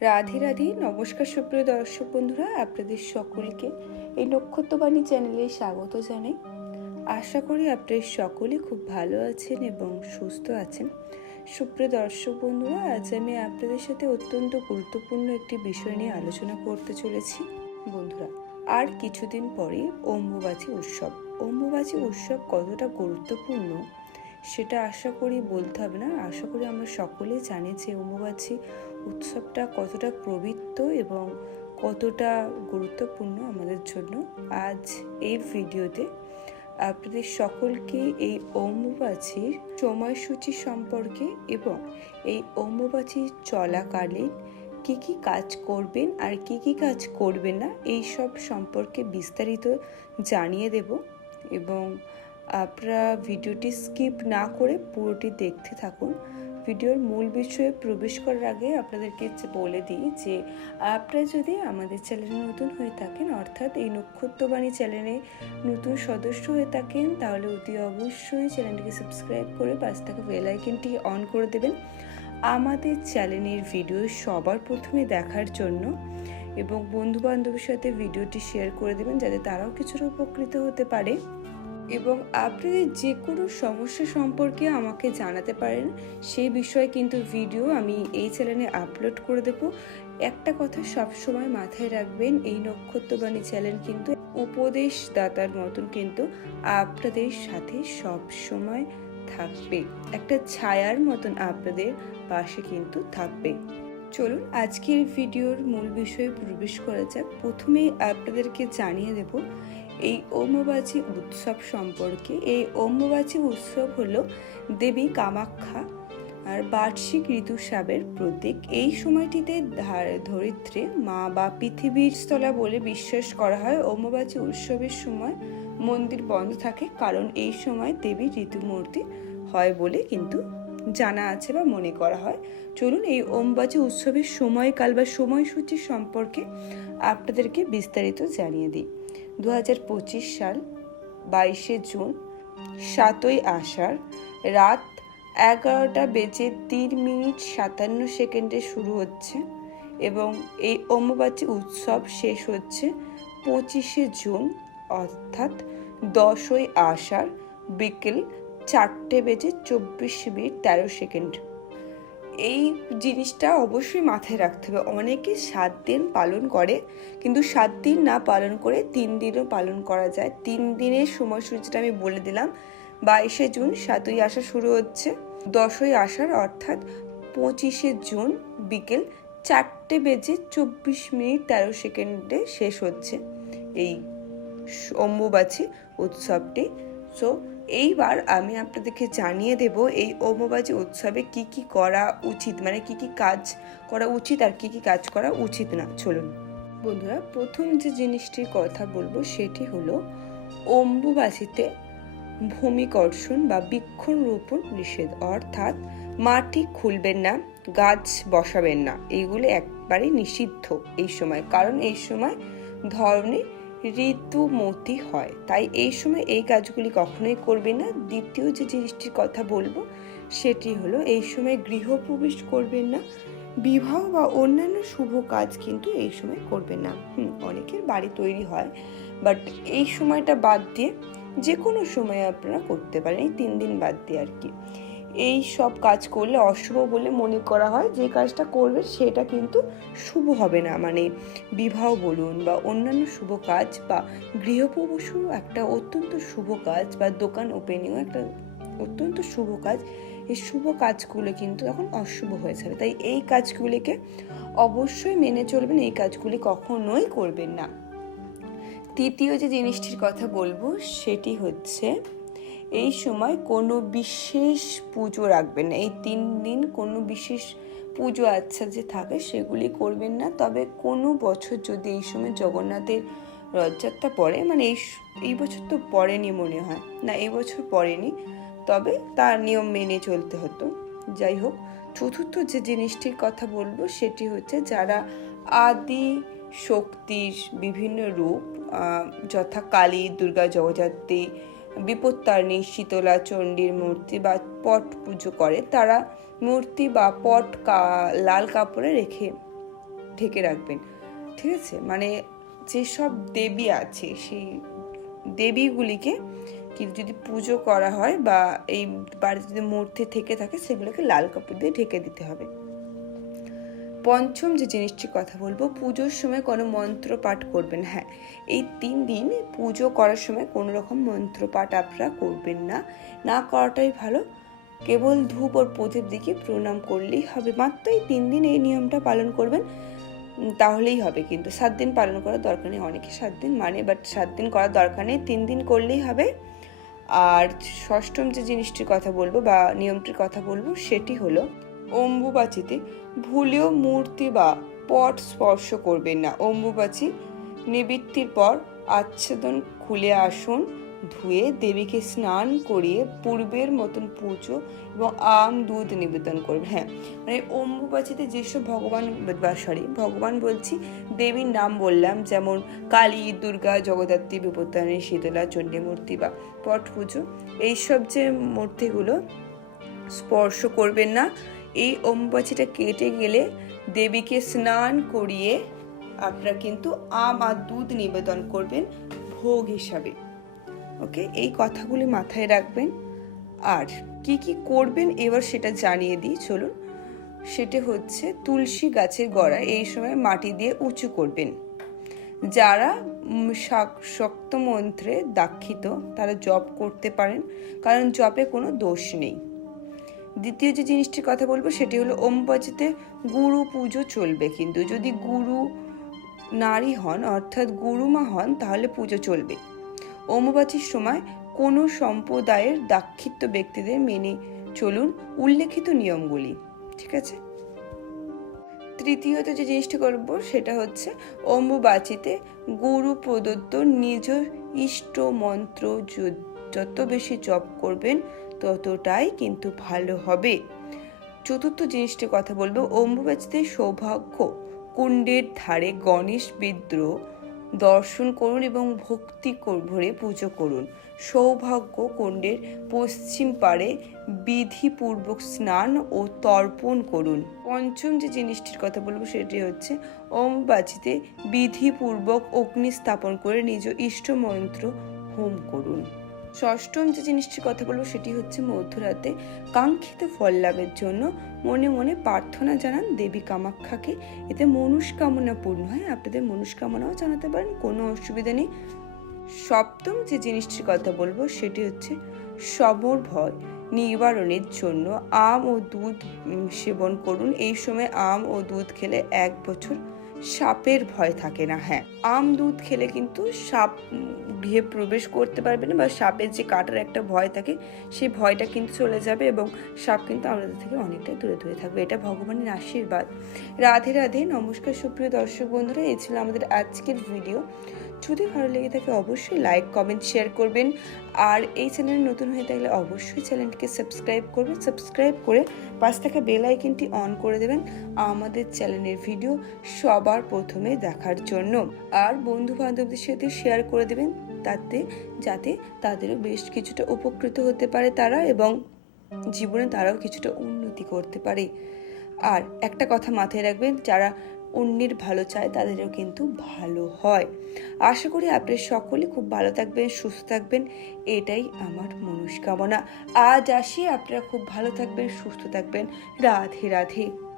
রাধে রাধে, নমস্কার সুপ্রিয় দর্শক বন্ধুরা, আপনাদের সকলকে এই নক্ষত্রবাণী চ্যানেলে স্বাগত জানাই। আশা করি আপনারা সকলে খুব ভালো আছেন এবং সুস্থ আছেন। সুপ্রিয় দর্শক বন্ধুরা, আজ আমি আপনাদের সাথে অত্যন্ত গুরুত্বপূর্ণ একটি বিষয় নিয়ে আলোচনা করতে চলেছি। বন্ধুরা, আর কিছুদিন পরে অম্বুবাচী উৎসব। অম্বুবাচী উৎসব কতটা গুরুত্বপূর্ণ সেটা আশা করি বলতে হবে না। আশা করি আমরা সকলে জানি যে অম্বুবাচী উৎসবটা কতটা প্রবৃত্ত এবং কতটা গুরুত্বপূর্ণ আমাদের জন্য আজ এই ভিডিওতে আপনাদের সকলকে এই অম্বুবাচীর সময়সূচি সম্পর্কে এবং এই অম্বুবাচী চলাকালীন কি কি কাজ করবেন আর কি কি কাজ করবেন না, এই সব সম্পর্কে বিস্তারিত জানিয়ে দেব এবং আপনারা ভিডিওটি স্কিপ না করে পুরোটি দেখতে থাকুন। ভিডিওর মূল বিষয়ে প্রবেশ করার আগে আপনাদেরকে বলে দিই যে আপনারা যদি আমাদের চ্যানেলে নতুন হয়ে থাকেন, অর্থাৎ এই নক্ষত্রবাণী চ্যানেলে নতুন সদস্য হয়ে থাকেন, তাহলে অতি অবশ্যই চ্যানেলটিকে সাবস্ক্রাইব করে পাশ থাকা বেল আইকনটি অন করে দেবেন। আমাদের চ্যানেলের ভিডিও সবার প্রথমে দেখার জন্য এবং বন্ধু বান্ধবের সাথে ভিডিওটি শেয়ার করে দেবেন, যাতে তারাও কিছুটা উপকৃত হতে পারে। এবং আপনাদের যে কোনো সমস্যা সম্পর্কে আমাকে জানাতে পারেন, সেই বিষয়ে কিন্তু ভিডিও আমি এই চ্যানেলে আপলোড করে দেব। একটা কথা সবসময় মাথায় রাখবেন, এই নক্ষত্রবাণী চ্যানেল কিন্তু উপদেশদাতার মতন কিন্তু আপনাদের সাথে সব সময় থাকবে। একটা ছায়ার মতন আপনাদের পাশে কিন্তু থাকবে। চলুন, আজকের ভিডিওর মূল বিষয়ে প্রবেশ করা যাক। প্রথমে আপনাদেরকে জানিয়ে দেব এই অম্বুবাচী উৎসব সম্পর্কে। এই অম্বুবাচী উৎসব হলো দেবী কামাখ্যা আর বার্ষিক ঋতুস্রাবের প্রতীক। এই সময়টিতে ধরিত্রী, মা বা পৃথিবীর স্থলা বলে বিশ্বাস করা হয়। অম্বুবাচী উৎসবের সময় মন্দির বন্ধ থাকে, কারণ এই সময় দেবীর ঋতুমূর্তি হয় বলে কিন্তু জানা আছে বা মনে করা হয়। চলুন এই অম্বাচী উৎসবের সময়কাল বা সময়সূচি সম্পর্কে আপনাদেরকে বিস্তারিত জানিয়ে দিই। দু হাজার পঁচিশ সাল, বাইশে জুন, সাতই আষাঢ়, রাত এগারোটা বেজে তিন মিনিট সাতান্ন সেকেন্ডে শুরু হচ্ছে এবং এই অম্বুবাচী উৎসব শেষ হচ্ছে পঁচিশে জুন, অর্থাৎ দশই আষাঢ়, বিকেল চারটে বেজে চব্বিশ মিনিট তেরো সেকেন্ড। এই জিনিসটা অবশ্যই মাথায় রাখতে হবে। অনেকে সাত দিন পালন করে, কিন্তু সাত দিন না পালন করে তিন দিনও পালন করা যায়। তিন দিনের সময়সূচিটা আমি বলে দিলাম, বাইশে জুন সাতই আষাঢ় শুরু হচ্ছে। দশই আষাঢ় অর্থাৎ পঁচিশে জুন বিকেল চারটে বেজে চব্বিশ মিনিট তেরো সেকেন্ডে শেষ হচ্ছে এই অম্বুবাচী উৎসবটি। সো এইবার আমি আপনাদেরকে জানিয়ে দেব এই অম্বুবাচী উৎসবে কি কি করা উচিত মানে কি কি কাজ করা উচিত আর কি কি কাজ করা উচিত না। চলুন। বন্ধুরা, প্রথম যে জিনিসটির কথা বলব সেটি হলো অম্বুবাচীতে ভূমিকর্ষণ বা বৃক্ষরোপণ নিষেধ। অর্থাৎ মাটি খুলবেন না, গাছ বসাবেন না। এইগুলো একবারে নিষিদ্ধ এই সময়। কারণ এই সময় ধরনের ঋতুমতি হয়। তাই এই সময় এই কাজগুলি কখনোই করবে না। দ্বিতীয় যে জিনিসটির কথা বলব, সেটি হলো এই সময় গৃহপ্রবেশ করবেন না। বিবাহ বা অন্যান্য শুভ কাজ কিন্তু এই সময় করবেন না। হুম, অনেকের বাড়ি তৈরি হয় বাট এই সময়টা বাদ দিয়ে যে কোনো সময় আপনারা করতে পারেন। এই তিন দিন বাদ দিয়ে আর কি। এই সব কাজ করলে, অশুভ বলে মনে করা হয়, যে কাজটা করবে সেটা কিন্তু শুভ হবে না। মানে বিবাহ বলুন বা অন্যান্য শুভ কাজ বা গৃহপ্রবেশও একটা অত্যন্ত শুভ কাজ বা দোকান ওপেনিংও একটা অত্যন্ত শুভ কাজ, এই শুভ কাজগুলো কিন্তু তখন অশুভ হয়ে যাবে। তাই এই কাজগুলিকে অবশ্যই মেনে চলবেন, এই কাজগুলি কখনোই করবেন না। তৃতীয় যে জিনিসটির কথা বলব, সেটি হচ্ছে এই সময় কোনো বিশেষ পুজো রাখবেন না। এই তিন দিন কোনো বিশেষ পুজো আচ্ছা যে থাকে সেগুলি করবেন না। তবে কোনো বছর যদি এই সময় জগন্নাথের রথযাত্রা পড়ে মানে এই এই বছর তো পড়েনি মনে হয়। না, এই বছর পড়েনি। তবে তার নিয়ম মেনে চলতে হতো। যাই হোক, চতুর্থ যে জিনিসটির কথা বলব সেটি হচ্ছে যারা আদি শক্তির বিভিন্ন রূপ যথা কালী, দুর্গা জগদ্ধাত্রী বিপত্তারিণী শীতলা চণ্ডীর মূর্তি বা পট পুজো করে। তারা মূর্তি বা পট লাল কাপড়ে রেখে ঢেকে রাখবেন। ঠিক আছে? মানে যেসব দেবী আছে, সেই দেবীগুলিকে কিন্তু যদি পুজো করা হয় বা এই বাড়িতে যদি মূর্তি থেকে থাকে, সেগুলোকে লাল কাপড় দিয়ে ঢেকে দিতে হবে। পঞ্চম যে জিনিসটির কথা বলব, পুজোর সময় কোনো মন্ত্র পাঠ করবেন হ্যাঁ এই তিন দিন পুজো করার সময় কোনো রকম মন্ত্র পাঠ আপনারা করবেন না। না করাটাই ভালো। কেবল ধূপ ওর প্রদীপ দিকে প্রণাম করলেই হবে। মাত্র এই তিন দিন এই নিয়মটা পালন করবেন তাহলেই হবে কিন্তু। সাত দিন পালন করার দরকার নেই। অনেকে সাত দিন মানে বাট সাত দিন করার দরকার নেই। তিন দিন করলেই হবে। আর ষষ্ঠম যে জিনিসটির কথা বলব বা নিয়মটির কথা বলব, সেটি হলো অম্বুবাচিতে ভুলেও মূর্তি বা পট স্পর্শ করবেন না। অম্বুবাচি নিবৃত্তির পর আচ্ছাদন খুলে আসুন, ধুয়ে দেবীকে স্নান করিয়ে পূর্বের মতন পুজো এবং আম, দুধ নিবেদন করবে হ্যাঁ মানে অম্বুবাচিতে যেসব ভগবান সরি ভগবান বলছি, দেবীর নাম বললাম, যেমন কালী, দুর্গা, জগদ্ধাত্রী, বিপত্তারিণী, শীতলা চণ্ডী মূর্তি বা পট পুজো, এইসব যে মূর্তিগুলো স্পর্শ করবেন না এই অম্বুবাচিটা কেটে গেলে দেবীকে স্নান করিয়ে আপনারা কিন্তু আম আর দুধ নিবেদন করবেন ভোগ হিসাবে। ওকে? এই কথাগুলি মাথায় রাখবেন। আর কি কি করবেন এবার সেটা জানিয়ে দিই, চলুন। সেটা হচ্ছে তুলসী গাছের গোড়া, এই সময় মাটি দিয়ে উঁচু করবেন। যারা শক্ত মন্ত্রে দাক্ষিত, তারা জপ করতে পারেন, কারণ জপে কোনো দোষ নেই। দ্বিতীয় যে জিনিসটির কথা বলব সেটি হলো ওমবাজিতে গুরু পুজো চলবে। কিন্তু যদি গুরু নারী হন অর্থাৎ গুরুমা হন তাহলে পুজো চলবে। অম্বুবাচীর সময় কোনো সম্প্রদায়ের দাক্ষিত্য ব্যক্তিদের মেনে চলুন উল্লেখিত নিয়মগুলি ঠিক আছে? তৃতীয়ত যে জিনিসটি করব সেটা হচ্ছে অম্বুবাচিতে গুরু প্রদত্ত নিজ ইষ্ট মন্ত্র যত বেশি জপ করবেন ততটাই কিন্তু ভালো হবে। চতুর্থ জিনিসটির কথা বলব, অম্বুবাচিতে সৌভাগ্য। কুণ্ডের ধারে গণেশ বিদ্রোহ, দর্শন করুন এবং ভক্তি ভরে পুজো করুন। সৌভাগ্য কুণ্ডের পশ্চিম পাড়ে বিধিপূর্বক স্নান ও তর্পণ করুন। পঞ্চম যে জিনিসটির কথা বলব সেটি হচ্ছে অম্বাচিতে বিধিপূর্বক অগ্নি স্থাপন করে নিজ ইষ্ট মন্ত্র হোম করুন। ষষ্ঠম যে জিনিসটির কথা বলব সেটি হচ্ছে মধ্যরাতে কাঙ্ক্ষিত ফল লাভের জন্য মনে মনে প্রার্থনা জানান দেবী কামাখ্যাকে এতে মনস্কামনা পূর্ণ হয়। আপনাদের মনস্কামনাও জানাতে পারেন, কোনো অসুবিধা নেই। সপ্তম যে জিনিসটির কথা বলব সেটি হচ্ছে সমর ভয়, নিবারণের জন্য আম ও দুধ সেবন করুন। এই সময় আম ও দুধ খেলে এক বছর সাপের ভয় থাকে না হ্যাঁ। আম দুধ খেলে কিন্তু সাপ গৃহে প্রবেশ করতে পারবে না বা সাপের যে কাটার একটা ভয় থাকে সেই ভয়টা কিন্তু চলে যাবে এবং সাপ কিন্তু আমাদের থেকে অনেকটাই দূরে দূরে থাকবে। এটা ভগবানের আশীর্বাদ। রাধে রাধে, নমস্কার সুপ্রিয় দর্শক বন্ধুরা, এই ছিল আমাদের আজকের ভিডিও। যদি ভালো লেগে থাকে অবশ্যই লাইক, কমেন্ট, শেয়ার করবেন। আর এই চ্যানেলে নতুন হয়ে থাকলে অবশ্যই চ্যানেলটিকে সাবস্ক্রাইব করবেন। সাবস্ক্রাইব করে পাশ থাকা বেল আইকনটি অন করে দেবেন আমাদের চ্যানেলের ভিডিও সবার প্রথমে দেখার জন্য। আর বন্ধু বান্ধবদের সাথে শেয়ার করে দেবেন। তাতে, যাতে তাদেরও বেশ কিছুটা উপকৃত হতে পারে তারা এবং জীবনে তারাও কিছুটা উন্নতি করতে পারে। আর একটা কথা মাথায় রাখবেন, যারা অন্যের ভালো চায় তাদেরও কিন্তু ভালো হয়। আশা করি আপনারা সকলে খুব ভালো থাকবেন, সুস্থ থাকবেন, এটাই আমার মনস্কামনা। আজ আসি, আপনারা খুব ভালো থাকবেন, সুস্থ থাকবেন। রাধে রাধে।